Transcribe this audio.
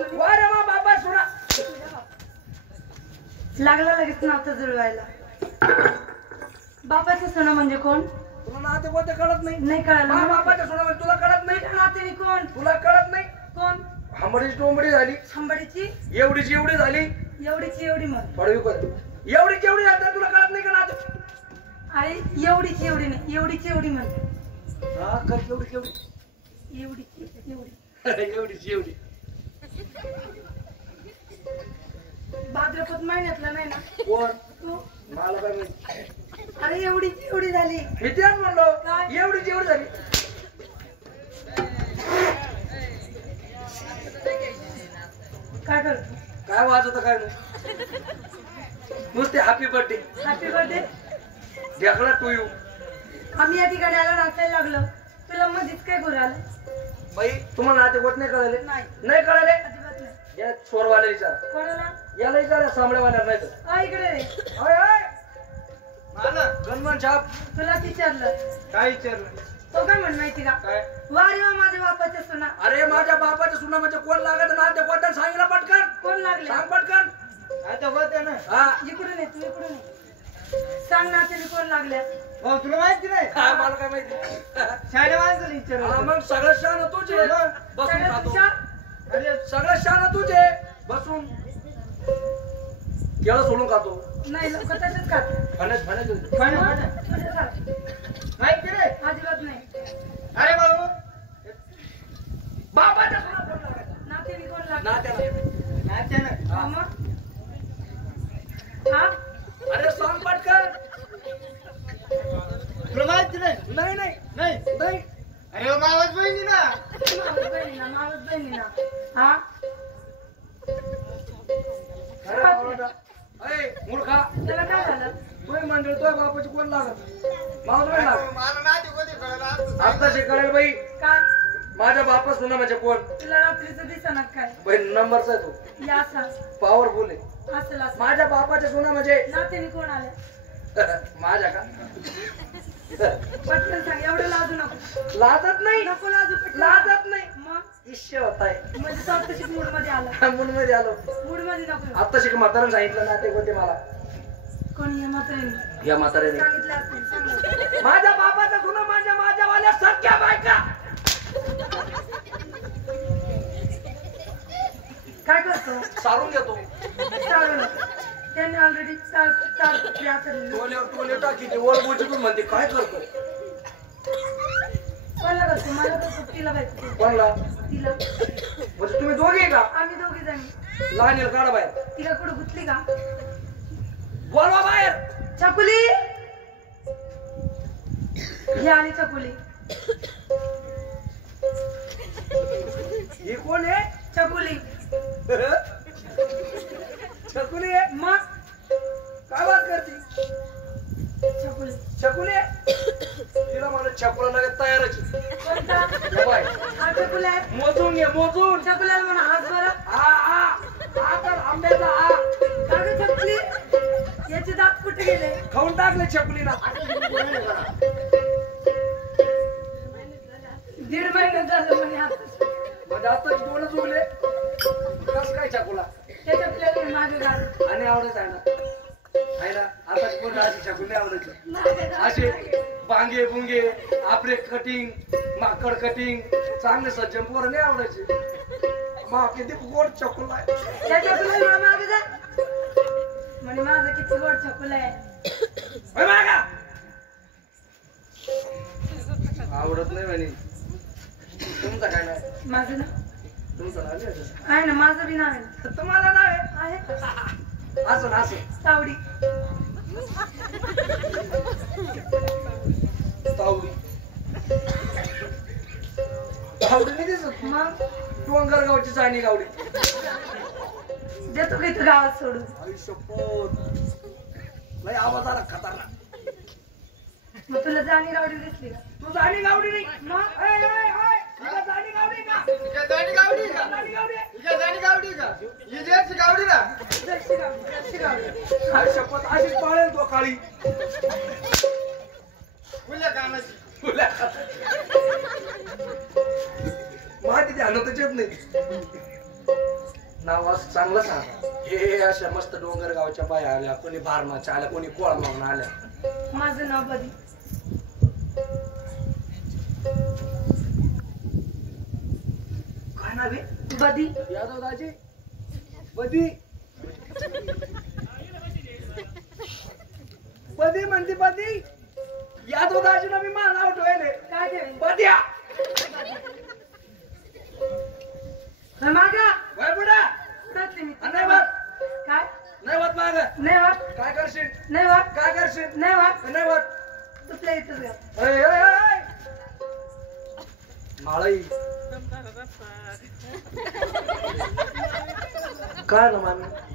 वारे मा बाबा सुना लागला लगेच नातं जुळवायला. बापाचं सोनं म्हणजे कोण? तुला नाते कोणते कळत नाही? नाही कळालं. मा बाबाच्या सोनं म्हणजे तुला कळत नाही? नाते कोण? तुला कळत नाही? कोण? हंबडीची टोंबडी झाली, हंबडीची एवढीची एवढी झाली, एवढीची एवढी म्हण. पडवी कर एवढीची एवढी झाली, तुला कळत नाही का नाते? अरे एवढीची एवढी नाही, एवढीची एवढी म्हण. हा कर एवढीची एवढी, एवढीची एवढी. एवढीची एवढी. भाद्रपद महिन्यातला नाही ना कोण? तू. मला काय माहिती? अरे एवढीची एवढी झाली. मी तेच म्हणलो काय? एवढीची एवढी झाली. काय करतो? काय वाजवत काय नाही, नुसते हॅपी बर्थडे हॅपी बर्थडे. ढेकळा टू यू. आम्ही या ठिकाणी आलो नाचायला लागलो, तुला मधीच काय करू आलं? बाई तुम्हाला नाते होत नाही कळाले? नाही नाही कळाले? अजिबात नाही. या चोरवाले विचार, कोणाला? याला विचार, सामळेवाल्याला नाही तर. हा इकडे रे. होय होय गणमन छाप. तुला विचारलं, काय विचारलं? तो काय म्हण माहिती का? काय? वा रे वा माझ्या बापाच्या सुना. अरे माझ्या बापाच्या सुना म्हणजे कोण लागत ना? ते कोणत्या सांगितलं पटकन? कोण लागले? सांग पटकन. आता होते ना. हा इकडून ये, तू इकडून ये. सांग ना त्याने कोण लागल्या? हो तुला माहिती नाही? काय मला काय माहिती? शाळेत माणसाला हा, विचारलं. मग सगळं शान तुझे बसून सगळ्यात खातो. हुशार? अरे सगळं शान तुझे बसून केळं सोडून खातो. नाही लोक तसंच खात. फणस फणस खाणं खाणं. माहिती रे? अजिबात नाही. अरे बाबू बाबाच्या सुना कोण लागायचा? नातेवाईक कोण लागले? नात्याला. नात्यानं. हा मग? हा? अरे सांग पटकन. तुला माहिती नाही? नाही नाही नाही. नाही. अरे हो, मावस बहिणी ना. मावस बहिणीला, मावस बहिणीला. हा? अरे बाबा. अय मूर्खा, त्याला काय झालं? तू मंडळ तुझ्या बापाची कोण लागत? मावस नाही लागत. मला नाते होते कळलं. आता शिकायला बाई काय? माझ्या बापा सुना म्हणजे कोण? तुला रात्रीचं दिसणार काय? बाई नंबरचा आहे तो, या असा पॉवरफुल आहे. असेल असं. माझ्या बापाच्या सुना म्हणजे नातेवाईक कोण आले? माझ्या का? पटकन सांग, एवढं लाजू नको. लाजत नाही, नको लाजू पटकन. लाजत नाही. मग इश्य होत आहे म्हणजे स्वतःशीच मूड मध्ये आला. म्हणून मध्ये आलो. मूड मध्ये नको. आता शिक म्हातारा सांगितलं ना ते कोणते मला कोणी हे म्हाताऱ्याने या म्हाताऱ्याने सांगितलं असेल. सांग. माझ्या बापाचा सुना माझ्या वाल्या सख्या बायका. काय करतो? सारून घेतो. चालू त्यांनी ऑलरेडी चार पत्रे आचरले. टोले टाकी ते वर बोचून म्हणते काय करतो? कोणाला करतो? मला करतो. तिला पाहिजे. कोणला? तिला. म्हणजे तुम्ही दोघे का? आम्ही दोघी जणी. लहान येईल काढा बाहेर. तिला कुठं गुतली का? बोलवा बाहेर. चकुली हे आणि चकुली. ही कोण आहे? चकुली. छकुली आहे. मग काय बात करते? चकुली. छकुली आहे. तिला मला छकुला लगेच तयारच आहे. कोणता? या बाय हा चकुला आहे. मोजून ये मोजून. चकुल्याला म्हणा हात बरं. आ तर आंब्याचा आ. का ग चकुली? याचे दात कुठे गेले? खाऊन टाकले छकुलीला. 1.5 महिन्यात झालं म्हणे हात. म्हणजे आता दोनच उगले. कस काय छकुला? त्या चकुल्याला मागे घाल. आणि आवडत आहे ना? आहे ना? आता कोण अशी छकुली आवडायची? मागे घाल. असे बांगे बुंगे आपले कटिंग माकड कटिंग चांगले सज्जन पोरं नाही आवडायचे. मा किती गोड चकुला आहे. त्या चकुल्याला मागे जा. म्हणे माझा किती गोड चकुला आहे. होय मागा. आवडत नाही म्हणे. तुमचं काय नाही? माझं ना तुमचं नाव नाही? आहे ना, माझं बी नाव आहे. तर तुम्हाला नाव आहे आहे असं ना असं सावडी. तावडी तावडी नाही दिसत. मग डोंगर गावची चाणी गावडी. देतो का इथं गावात सोडून? आयुष्यपोत लय आवाज आला खतरनाक. मग तुला जाणी रावडी दिसली का? तू जाणी गावडी नाही. मग ऐ, ऐ, ऐ, तुला जाणी गावडी का? इकडे जाणी गावडी का? जाणी गावडी. इकडे जाणी गावडी का? ही जर्सी गावडी ना. जर्सी गावडी, जर्सी गावडी. आयुष्यपोत अशीच पाळेल तो काळी. फुल्या कानाची. तुला माहिती ते हलतच येत नाही. नाव असं चांगलं सांग. हे अशा मस्त डोंगर गावच्या बाया आल्या, कोणी बारमाच्या आल्या, कोणी कोळा मागून आल्या. माझं नाव बदी. काय नाव आहे? बदी. यादव दाजी बदी. बदी म्हणते बदी. यादव दाजी ना मी मान नाव ठेवले. काय ठेवी? बद्या. मागा वय बुडा. उडतली मी. नाही वाट. काय नाही वाट माग. नाही वाट. काय करशील? नाही वाट. काय करशील? नाही वाट. नाही वाट. तुपल्या इथंच घ्या. अय, अय, अय. माळाई काय ना मामी